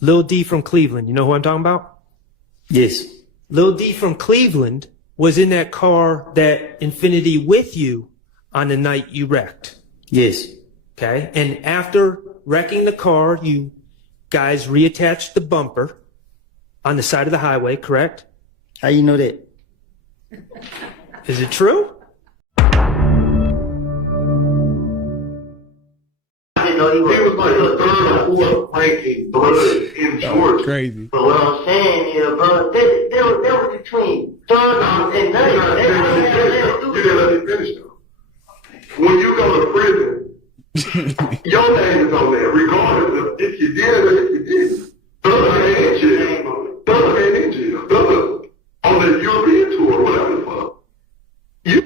Lil D from Cleveland. You know who I'm talking about? Yes. Lil D from Cleveland was in that car that Infinity with you on the night you wrecked. Yes. Okay. And after wrecking the car, you guys reattached the bumper on the side of the highway, correct? How you know that? Is it true? He was like the third or fourth ranking blood in Georgia. Crazy. But what I'm saying is, bro, they were between third and ninth. You didn't let me finish though. When you go to prison, your name is on there, regardless of if you did or if you didn't. Thug ain't in jail. Thug ain't in jail. Thug on the European tour, whatever the fuck.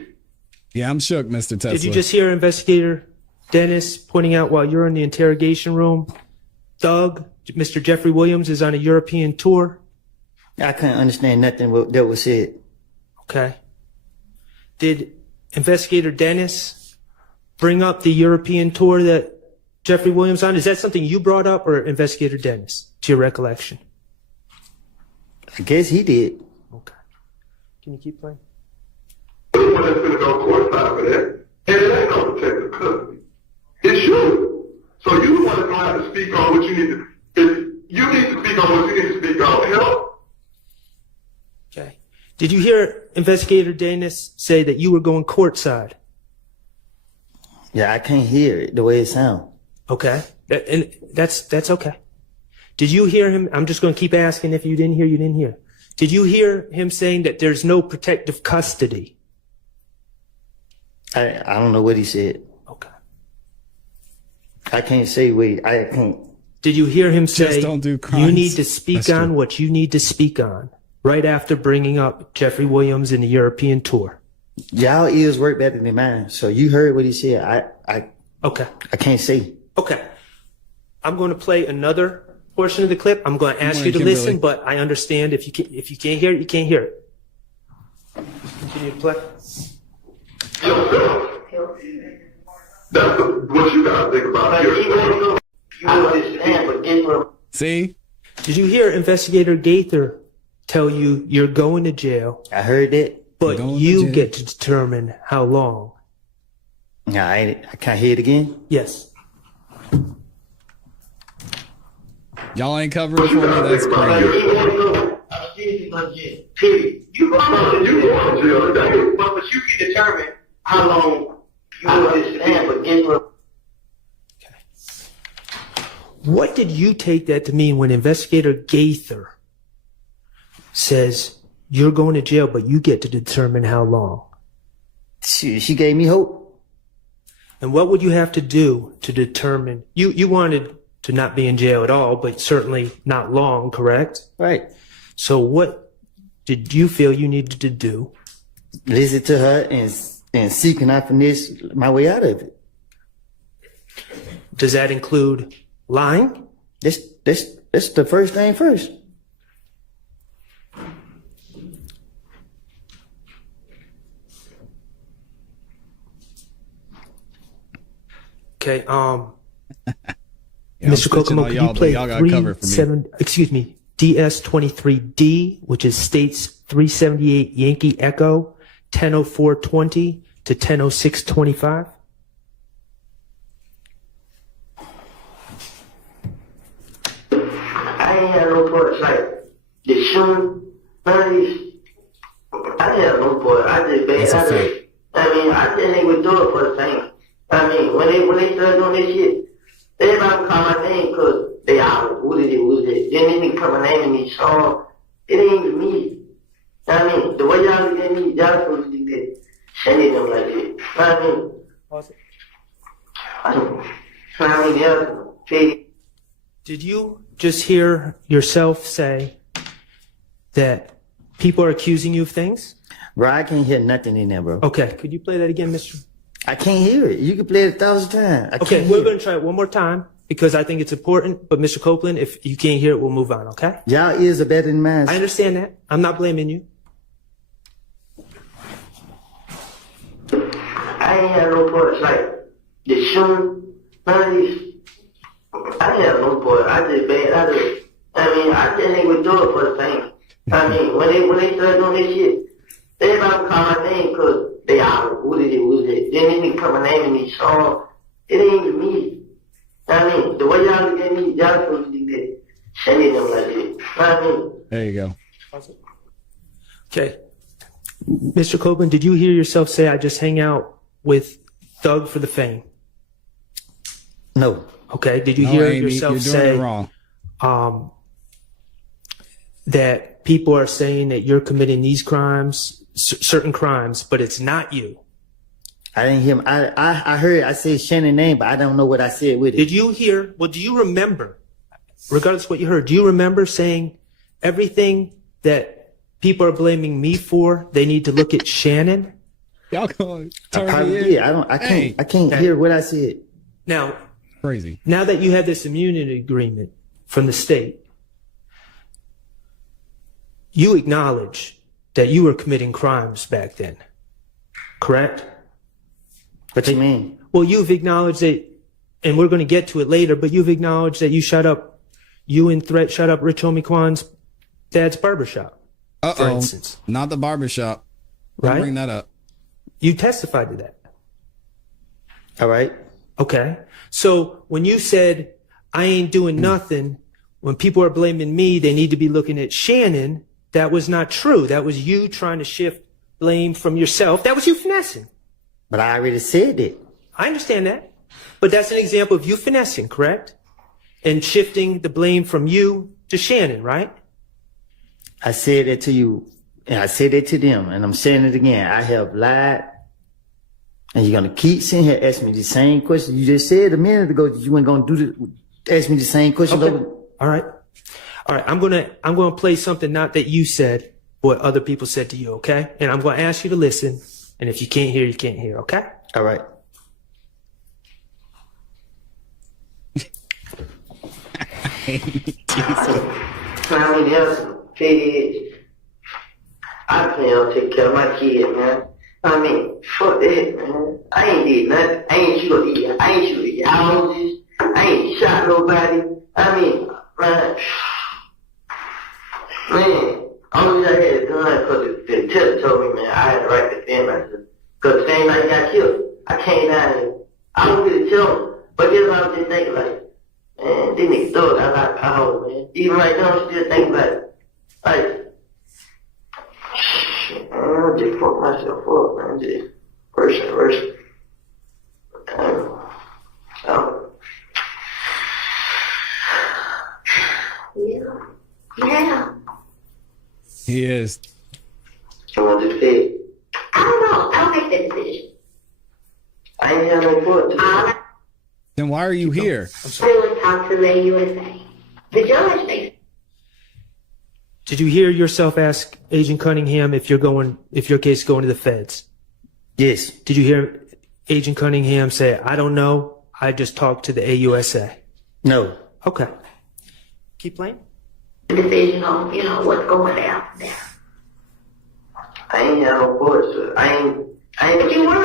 Yeah, I'm shook, Mr. Tesla. Did you just hear Investigator Dennis pointing out while you're in the interrogation room, Thug, Mr. Jeffrey Williams, is on a European tour? I couldn't understand nothing that was said. Okay. Did Investigator Dennis bring up the European tour that Jeffrey Williams on? Is that something you brought up, or Investigator Dennis, to your recollection? I guess he did. Okay. Can you keep playing? The one that's gonna go courtside for that, and it ain't no protective custody. It's you. So you the one that's gonna have to speak on what you need to. If you need to speak on what you need to speak on, help. Okay. Did you hear Investigator Dennis say that you were going courtside? Yeah, I can't hear it the way it sounds. Okay. And that's okay. Did you hear him? I'm just going to keep asking. If you didn't hear, you didn't hear. Did you hear him saying that there's no protective custody? I don't know what he said. Okay. I can't say I can't. Did you hear him say, don't do crimes. you need to speak That's on true. what you need to speak on, right after bringing up Jeffrey Williams in the European tour? Y'all ears work better than mine. So you heard what he said. Okay. I can't say. Okay. I'm going to play another portion of the clip. I'm going to ask you to Kimberly. listen, but I understand if you can't hear it, you can't hear it. Continue to play. Yourself. That's what you gotta think about yourself. You understand, but get from. See? Did you hear Investigator Gaither tell you you're going to jail, I heard that. but Going to you jail. get to determine how long? Nah, I can't hear it again. Yes. Y'all ain't covering for me? That's Like, crazy. you wanna go. I'm seriously gonna jail. Period. You going to jail today. But you can determine how long you understand, but get from. What did you take that to mean when Investigator Gaither says you're going to jail, but you get to determine how long? She gave me hope. And what would you have to do to determine? You wanted to not be in jail at all, but certainly not long, correct? Right. So what did you feel you needed to do? Listen to her and see can I finesse my way out of it. Does that include lying? That's the first thing first. Okay, Yeah, I'm Mr. snitching Kokomo, on could y'all, you play but y'all got covered for me. DS23D, which is states 378 Yankee Echo, 100420 to 100625? I ain't had no parts like the shooting, none of these. I didn't have no part. I just That's a fact. I didn't even do it for the fame. I mean, when they started doing this shit, everybody would call my name because they all who did it. Then they be coming naming me songs. It ain't even me. I mean, the way y'all look at me, y'all supposed to be there, shading them like that. I mean, yeah, Did you just hear yourself say that people are accusing you of things? Bro, I can't hear nothing in there, bro. Okay, could you play that again, Mr.? I can't hear it. You can play it 1,000 times. Okay, we're going to try it one more time because I think it's important. But Mr. Copeland, if you can't hear it, we'll move on, okay? Y'all ears are better than mine. I understand that. I'm not blaming you. I ain't had no parts like the shooting, none of these. I didn't have no part. I just think they would do it for the fame. I mean, when they started doing this shit, everybody would call my name because they all, who did it? Then they be coming naming these songs. It ain't even me. I mean, the way y'all look at me, y'all supposed to be there. Shading them like this. I mean. There you go. Okay. Mr. Copeland, did you hear yourself say, I just hang out with Thug for the fame? No. Okay. Did you No, hear Amy, yourself you're doing say it wrong. That people are saying that you're committing these crimes, certain crimes, but it's not you? I didn't hear him. I heard I said Shannon's name, but I don't know what I said with it. Did you hear? Well, do you remember, regardless of what you heard, do you remember saying everything that people are blaming me for, they need to look at Shannon? Y'all going to I turn probably me in? did. I can't hear what I said. Now, Crazy. now that you have this immunity agreement from the state, you acknowledge that you were committing crimes back then, correct? What you mean? Well, you've acknowledged that, and we're going to get to it later, but you've acknowledged that you and Threat shut up Rich Homie Kwan's dad's barbershop, for instance. Not the barbershop. Right? Bring that up. You testified to that. All right. Okay. So when you said, I ain't doing nothing, when people are blaming me, they need to be looking at Shannon, that was not true. That was you trying to shift blame from yourself. That was you finessing. But I already said it. I understand that. But that's an example of you finessing, correct? And shifting the blame from you to Shannon, right? I said it to you, and I said it to them, and I'm saying it again. I have lied, and you're gonna keep sitting here asking me the same question. You just said a minute ago that you weren't gonna ask me the same question. Okay. All right. I'm gonna play something not that you said, what other people said to you, okay? And I'm gonna ask you to listen. And if you can't hear, you can't hear, okay? All right. I mean, there's some kids. I plan to take care of my kids, man. I mean, fuck that, man. I ain't did nothing. I ain't shoot the houses. I ain't shot nobody. I mean, man, only I had a gun because the tester told me, man, I had the right to defend myself. Because the same night I got killed, I came down here. I don't really tell them, but that's what I was just thinking, like, man, these niggas thug got a lot of power, man. Even right now, I'm still thinking about it. Like, shit, man, I just fucked myself up, man. Just worse and worse. Yeah. He is. I want to say, I don't know. I don't make that decision. I ain't have no foot. I Then why are you here? really talk to the USA. The judge makes. Did you hear yourself ask Agent Cunningham if your case is going to the feds? Yes. Did you hear Agent Cunningham say, I don't know, I just talked to the AUSA? No. Okay. Keep playing. Decision on, what's going down there. I ain't have no foot. I ain't. But you were, I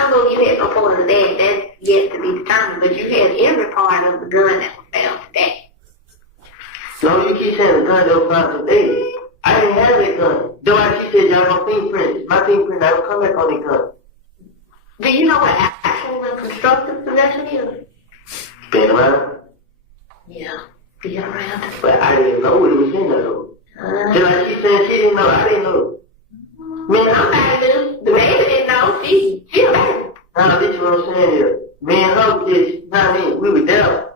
don't know if you had no part of that. That's yet to be determined. But you had every part of the gun that was found today. No, you keep saying the gun don't found today. I didn't have that gun. Though I keep saying y'all my fingerprints. My fingerprint, I don't come back on the gun. Do you know what actual and constructive possession is? Been around. Yeah. Be around. But I didn't know what it was in there though. Just like she said she didn't know, I didn't know. Man, I'm mad at them. The baby didn't know. She mad. Now, this is what I'm saying here. Me and her just, know what I mean, we were there.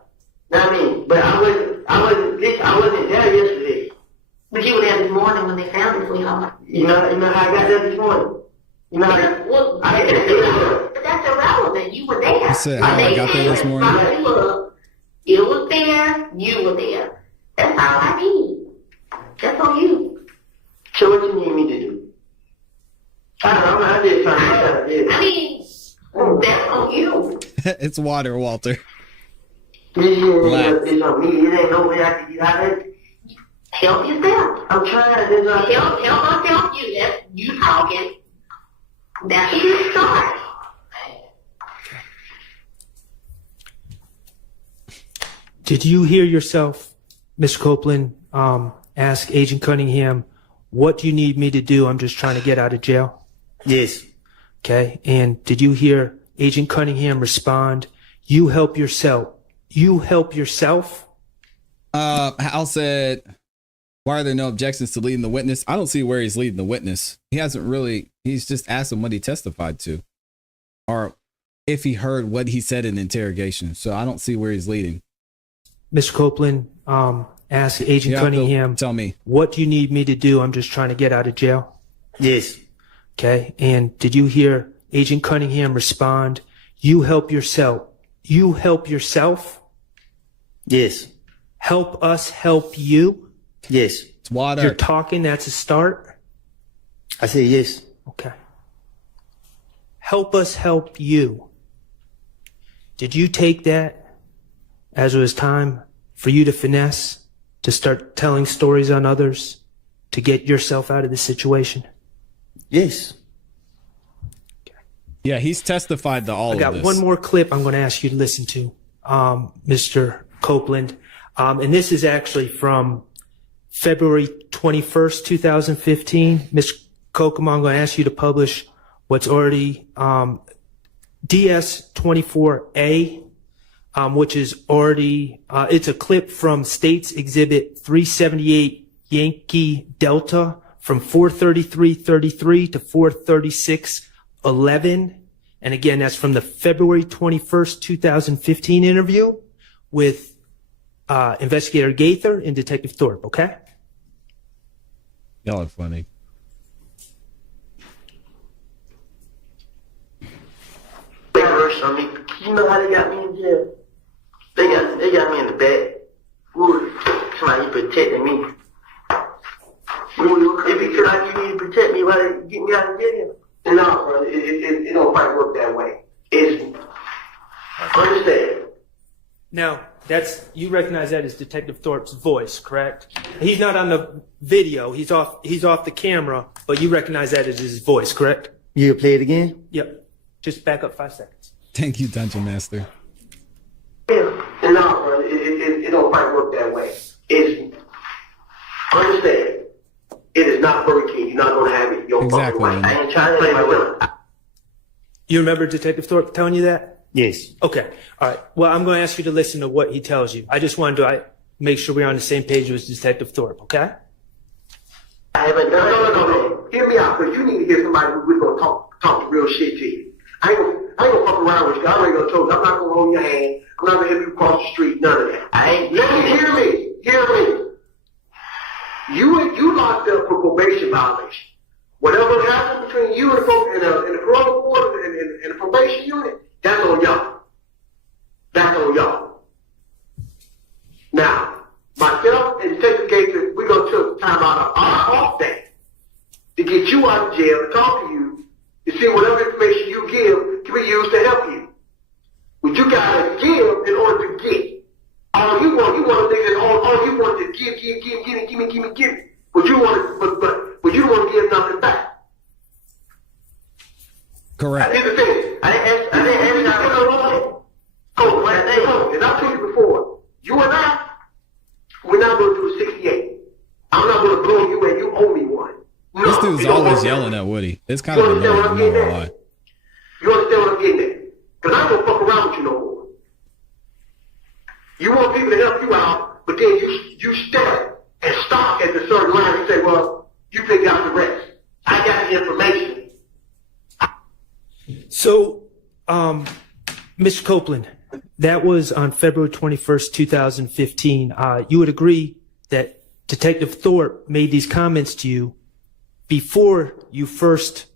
Know what I mean? But I wasn't there yesterday. But you were there this morning when they found it, sweetheart. You know how I got there this morning? You know how Well, I didn't do that. but that's irrelevant. You were there. I said how I got there this morning. It was there. You were there. That's all I need. That's on you. So what you need me to do? I don't know, I'm just trying to get out of this. I mean, that's on you. It's water, Walter. This is on me. It ain't no way I can get out of it. Help yourself. I'm trying. Help myself. You. That's you talking. That's a good start. Did you hear yourself Mr. Copeland asked Agent Cunningham, what do you need me to do? I'm just trying to get out of jail. Yes. Okay. And did you hear Agent Cunningham respond, you help yourself? You help yourself? Hal said, why are there no objections to leading the witness? I don't see where he's leading the witness. He's just asked him what he testified to, or if he heard what he said in interrogation. So I don't see where he's leading. Mr. Copeland asked Agent Cunningham, tell me, what do you need me to do? I'm just trying to get out of jail. Yes. Okay. And did you hear Agent Cunningham respond, you help yourself? You help yourself? Yes. Help us help you? Yes. it's water. You're talking, that's a start? I said yes. Okay. Help us help you. Did you take that as it was time for you to finesse, to start telling stories on others, to get yourself out of the situation? Yes. Yeah, he's testified to all of this. I got one more clip I'm going to ask you to listen to, Mr. Copeland. And this is actually from February 21st, 2015. Mr. Kokomo, I'm going to ask you to publish what's already DS24A, which is already, it's a clip from States Exhibit 378 Yankee Delta from 433.33 to 436.11. And again, that's from the February 21st, 2015 interview with Investigator Gaither and Detective Thorpe, okay? Y'all are funny. On me. You know how they got me in jail? They got me in the back. Wood. Somebody protecting me. If you feel like you need to protect me, why they get me out of jail? No, bro, it don't quite work that way. Understand. Now, you recognize that as Detective Thorpe's voice, correct? He's not on the video. He's off the camera, but you recognize that as his voice, correct? You play it again? Yep. Just back up 5 seconds. Thank you, Dungeon Master. Yeah. No, bro, it don't quite work that way. Understand. It is not Burger King. You're not going to have it your Exactly. fucking way. I ain't trying to play my will. You remember Detective Thorpe telling you that? Yes. Okay. All right. Well, I'm going to ask you to listen to what he tells you. I just wanted to make sure we're on the same page with Detective Thorpe, okay? I haven't done no. Hear me out, because you need to hear somebody who's going to talk real shit to you. I ain't gonna fuck around with you. I already told you. I'm not gonna hold your hand. I'm not gonna help you cross the street. None of that. Let me hear me. You locked up for probation violation. Whatever happened between you and the parole board and the probation unit, that's on y'all. Now, myself and Detective Gator, we're gonna take time out of our off day to get you out of jail and talk to you. You see, whatever information you give can be used to help you. What you gotta give in order to get. All you want to think is all you want to give me. But you want to, but you don't want to give nothing back. Correct. Here's the thing. I didn't ask you to Coach, as I told you before, you and I, we're not going to do a 68. I'm not going to blow you and you owe me one. No, This dude's always yelling at Woody. It's kind of annoying, I'm not gonna lie. You understand what I'm getting at? Because I ain't gonna fuck around with you no more. You want people to help you out, but then you step and stop at the certain line and say, well, you figure out the rest. I got the information. So, Mr. Copeland, that was on February 21st, 2015. You would agree that Detective Thorpe made these comments to you before you first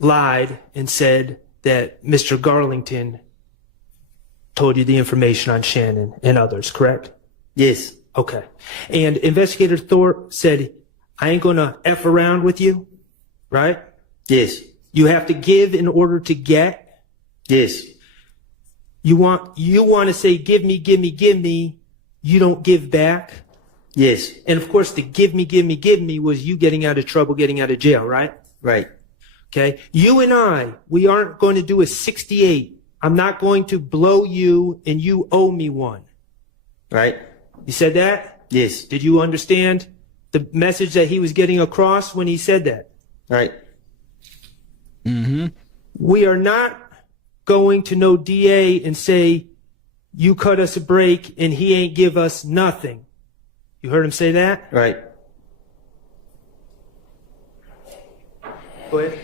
lied and said that Mr. Garlington told you the information on Shannon and others, correct? Yes. Okay. And Investigator Thorpe said, I ain't gonna F around with you, right? Yes. You have to give in order to get. Yes. You want to say, give me. You don't give back. Yes. And of course, the give me was you getting out of trouble, getting out of jail, right? Right. Okay. You and we aren't going to do a 68. I'm not going to blow you and you owe me one. Right. You said that? Yes. Did you understand the message that he was getting across when he said that? Right. Mm-hmm. We are not going to no DA and say, you cut us a break and he ain't give us nothing. You heard him say that? Right. Go ahead.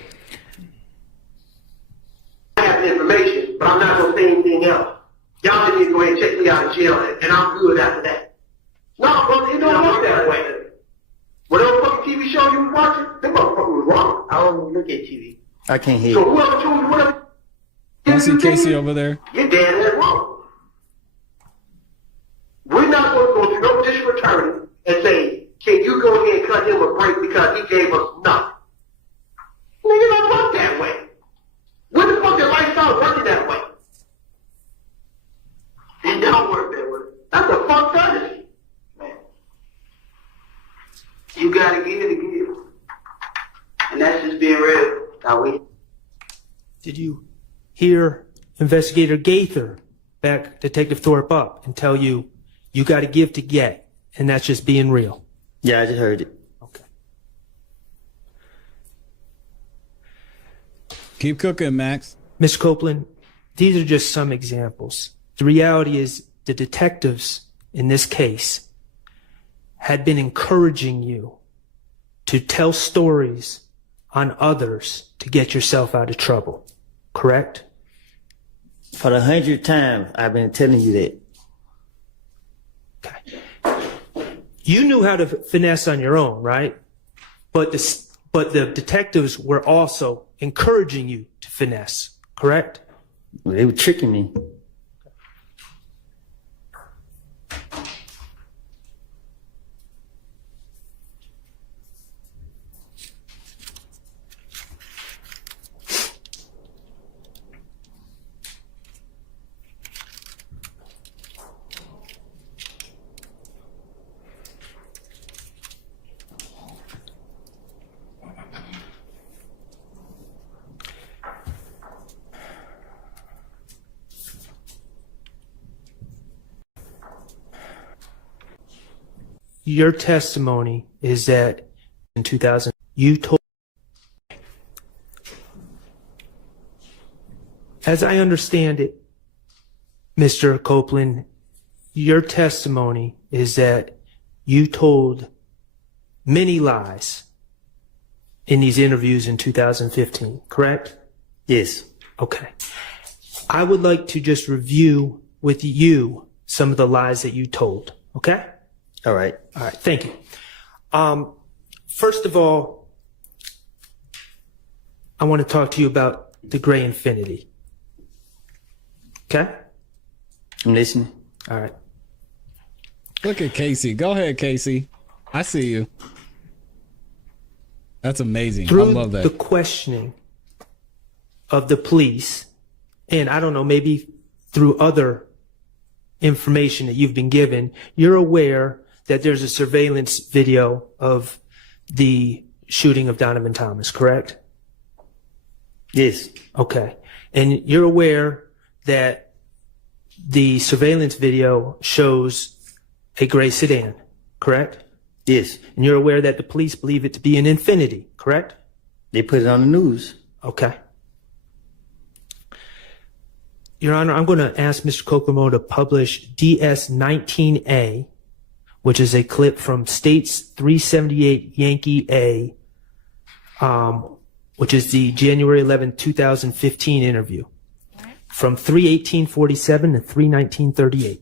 I have the information, but I'm not gonna say anything else. Y'all just need to go ahead and check me out of jail, and I'm good after that. No, brother, it don't work that way. Whatever fucking TV show you was watching, them motherfuckers was wrong. I don't even look at TV. I can't hear So you. whoever told you whatever, I see Casey over there. you're dead ass wrong. We're not going to go to no district attorney and say, can you go ahead and cut him a break because he gave us nothing? Nigga, don't work that way. When the fuck did life start working that way? It don't work that way. That's a fucked up. Man. You gotta give to give. And that's just being real. Now we. Did you hear Investigator Gaither back Detective Thorpe up and tell you, you got to give to get, and that's just being real? Yeah, I just heard it. Okay. Keep cooking, Max. Ms. Copeland, these are just some examples. The reality is the detectives in this case had been encouraging you to tell stories on others to get yourself out of trouble, correct? For the 100th time, I've been telling you that. Okay. You knew how to finesse on your own, right? But the detectives were also encouraging you to finesse, correct? They were tricking me. Your testimony is that in 2000, you told, as I understand it, Mr. Copeland, your testimony is that you told many lies in these interviews in 2015, correct? Yes. Okay. I would like to just review with you some of the lies that you told, okay? All right. All right, thank you. First of all, I want to talk to you about the gray infinity. Okay? I'm listening. All right. Look at Casey. Go ahead, Casey. I see you. That's amazing. Through I love that. the questioning of the police, and I don't know, maybe through other information that you've been given, you're aware that there's a surveillance video of the shooting of Donovan Thomas, correct? Yes. Okay. And you're aware that the surveillance video shows a gray sedan, correct? Yes. And you're aware that the police believe it to be an Infinity, correct? They put it on the news. Okay. Your Honor, I'm going to ask Mr. Kokomo to publish DS-19A, which is a clip from States 378 Yankee A, which is the January 11, 2015 interview, from 3/18/47 to 3/19/38.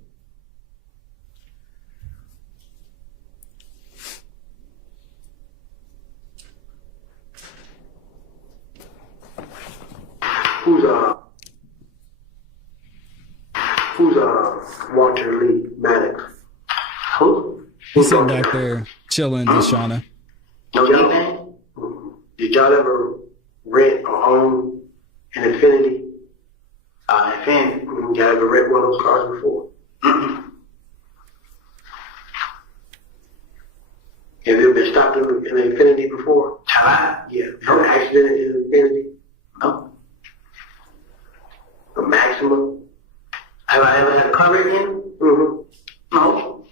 Who's Walter Lee Maddox? Who? He's sitting back there chilling, Deshauna. Y'all, did y'all ever rent or own an Infinity? Infinity. Y'all ever rent one of those cars before? Have you ever been stopped in an Infinity before? Have I? Yeah. No accident in an Infinity? No. A Maxima? Have I ever had a car wreck in? Mm-hmm. No.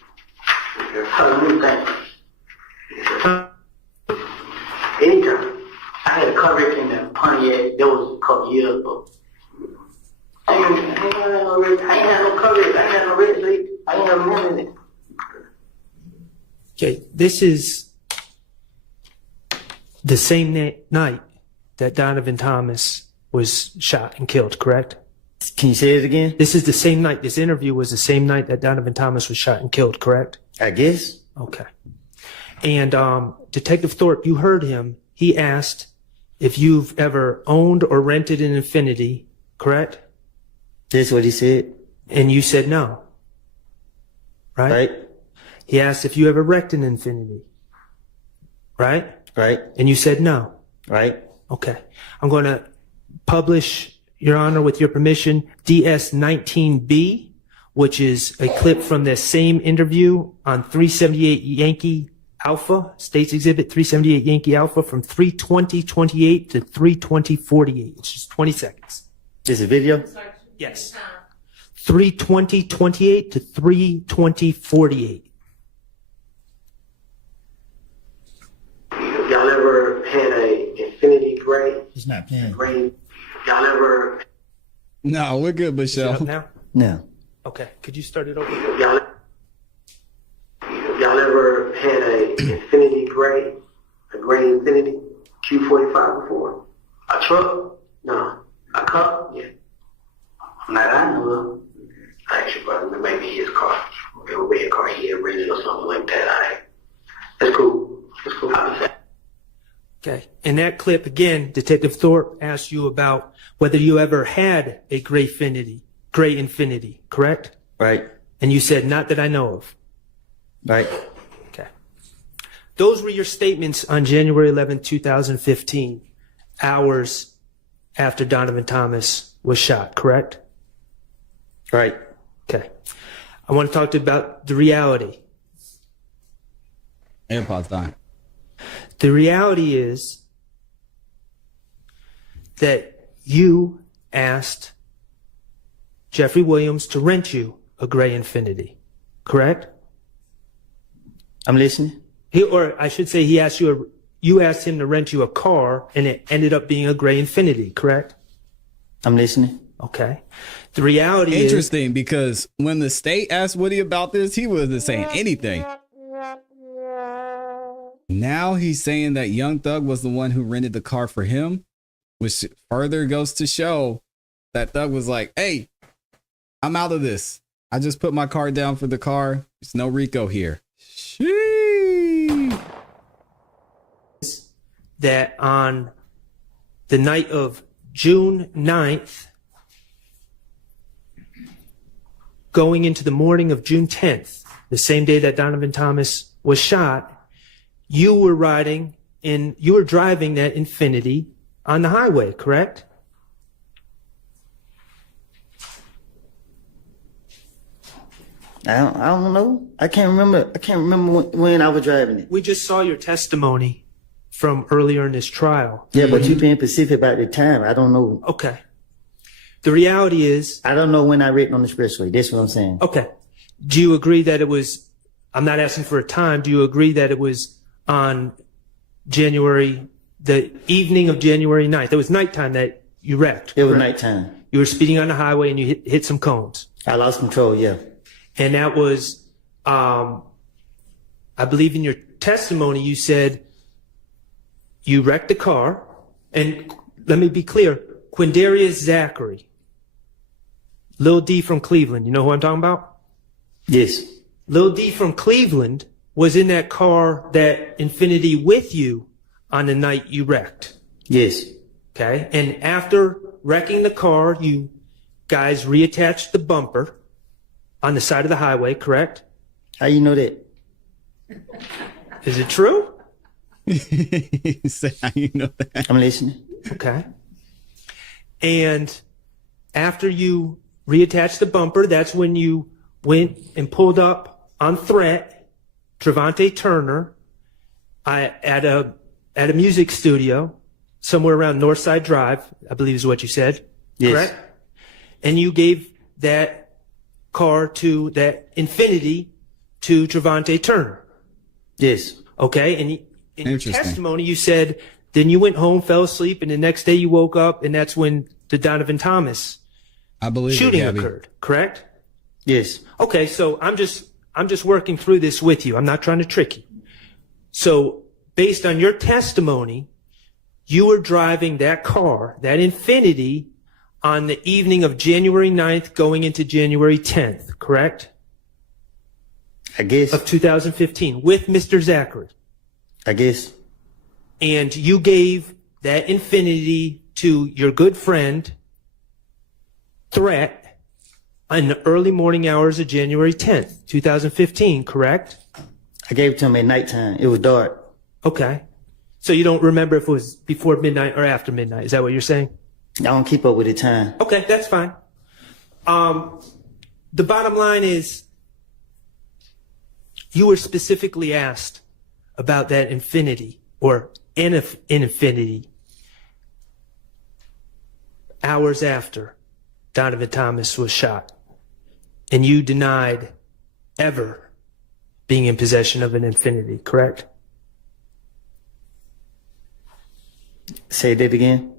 Anytime. I had a car wreck in the Pontiac. That was a couple years ago. I ain't had no red. I ain't had no car wreck. I ain't had no red sleep. I ain't have none of it. Okay, this is the same night that Donovan Thomas was shot and killed, correct? Can you say it again? This is the same night. This interview was the same night that Donovan Thomas was shot and killed, correct? I guess. Okay. And Detective Thorpe, you heard him. He asked if you've ever owned or rented an Infinity, correct? That's what he said. And you said no. Right? Right? He asked if you ever wrecked an Infinity. Right? Right? And you said no. Right? Okay. I'm going to publish, Your Honor, with your permission, DS-19B, which is a clip from the same interview on 378 Yankee Alpha, States Exhibit 378 Yankee Alpha, from 3:20:28 to 3:20:48. It's just 20 seconds. This a video? Yes. 3:20:28 to 3:20:48. Y'all ever had a Infinity Gray? He's not playing. Gray? Y'all ever? No, we're good, Is it up Michelle. now? No. Okay. Could you start it over? Y'all ever had a Infinity Gray? A gray Infinity Q45 before? A truck? No. A car? Yeah. Not I know of. I actually, brother, maybe his car. A red car he had rented or something like that. That's cool. That's cool. Okay. In that clip, again, Detective Thorpe asked you about whether you ever had a gray Infinity, correct? Right? And you said, not that I know of. Right? Okay. Those were your statements on January 11, 2015, hours after Donovan Thomas was shot, correct? Right? Okay. I want to talk to you about the reality. AirPods dying. The reality is that you asked Jeffrey Williams to rent you a gray Infinity, correct? I'm listening. Or I should say you asked him to rent you a car and it ended up being a gray Infinity, correct? I'm listening. Okay. The reality is Interesting, because when the state asked Woody about this, he wasn't saying anything. Now he's saying that Young Thug was the one who rented the car for him, which further goes to show that Thug was like, hey, I'm out of this. I just put my car down for the car. There's no Rico here. Sheesh. that on the night of June 9th, going into the morning of June 10th, the same day that Donovan Thomas was shot, you were driving that Infinity on the highway, correct? I don't know. I can't remember when I was driving it. We just saw your testimony from earlier in this trial. Yeah, but you being specific about the time. I don't know. Okay. The reality is, I don't know when I written on the expressway. That's what I'm saying. okay. Do you agree that it was, I'm not asking for a time, do you agree that it was on the evening of January 9th? It was nighttime that you wrecked. It was correct? nighttime. You were speeding on the highway and you hit some cones. I lost control, yeah. And that was, I believe in your testimony, you said you wrecked the car. And let me be clear, Quindarius Zachary, Lil D from Cleveland, you know who I'm talking about? Yes. Lil D from Cleveland was in that car, that Infinity, with you on the night you wrecked. Yes. Okay. And after wrecking the car, you guys reattached the bumper on the side of the highway, correct? How you know that? Is it true? He said, how you know that? I'm listening. Okay. And after you reattached the bumper, that's when you went and pulled up on threat Trevante Turner at a music studio somewhere around Northside Drive, I believe is what you said. Yes. Correct? And you gave that car that Infinity to Trevante Turner. Yes. Okay, and in your Interesting. testimony, you said then you went home, fell asleep, and the next day you woke up, and that's when the Donovan Thomas I believe it, shooting Gabby. occurred. Correct? Yes. Okay, so I'm just working through this with you. I'm not trying to trick you. So based on your testimony, you were driving that car, that Infinity, on the evening of January 9th going into January 10th, correct? I guess. Of 2015 with Mr. Zachary. I guess. And you gave that Infinity to your good friend, Threat, in the early morning hours of January 10th, 2015, correct? I gave it to him at nighttime. It was dark. Okay. So you don't remember if it was before midnight or after midnight. Is that what you're saying? I don't keep up with the time. Okay, that's fine. The bottom line is you were specifically asked about that Infinity or an Infinity hours after Donovan Thomas was shot. And you denied ever being in possession of an Infinity, correct? Say that again.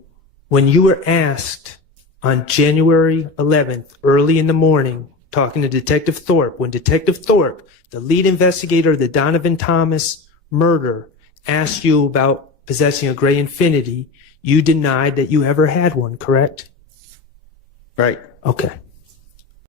When you were asked on January 11th, early in the morning, talking to Detective Thorpe, when Detective Thorpe, the lead investigator of the Donovan Thomas murder, asked you about possessing a gray Infinity, you denied that you ever had one, correct? Right. Okay.